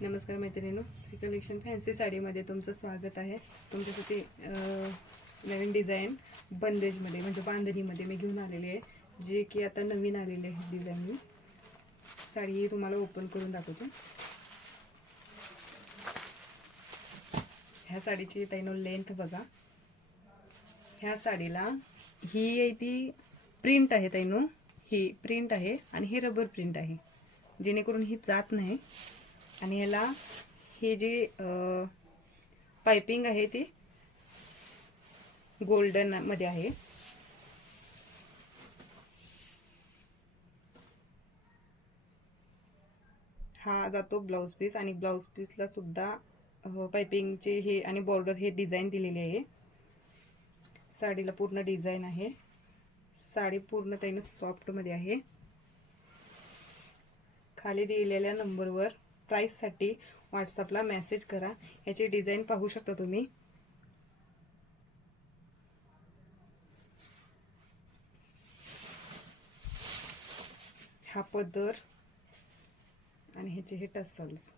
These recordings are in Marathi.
नमस्कार मैत्रिणींनो, श्री कलेक्शन फॅन्सी साडीमध्ये तुमचं स्वागत आहे. तुमच्यासाठी नवीन डिझाईन बंदेजमध्ये म्हणजे बांधणीमध्ये मी घेऊन आलेली आहे, जे की आता नवीन आलेले आहे डिझाईन. मी साडी तुम्हाला ओपन करून दाखवते. ह्या साडीची ताईनो लेंथ बघा. ह्या साडीला ही आहे ती प्रिंट आहे ताईनो, ही प्रिंट आहे आणि ही रबर प्रिंट आहे, जेणेकरून ही जात नाही. आणि याला हे जे पाइपिंग आहे ती गोल्डन मध्ये आहे. हा जातो ब्लाउज पीस आणि ब्लाउज पीसला सुद्धा पाइपिंगचे हे आणि बॉर्डर हे डिझाईन दिलेली आहे. साडीला पूर्ण डिझाईन आहे. साडी पूर्ण त्याने सॉफ्ट मध्ये आहे. खाली दिलेल्या नंबरवर प्राइस साठी व्हॉट्सअपला मेसेज करा. याची डिझाईन पाहू शकता तुम्ही. हा पदर आणि ह्याचे हे टसल्स.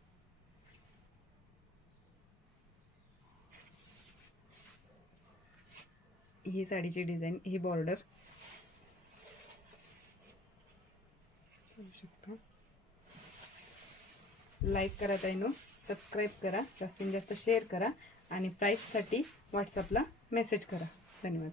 ही साडीची डिझाईन, ही बॉर्डर पाहू शकता. लाईक करा ताईनो, सबस्क्राईब करा, जास्तीत जास्त शेअर करा आणि प्राइस साठी व्हॉट्सअपला मेसेज करा. धन्यवाद.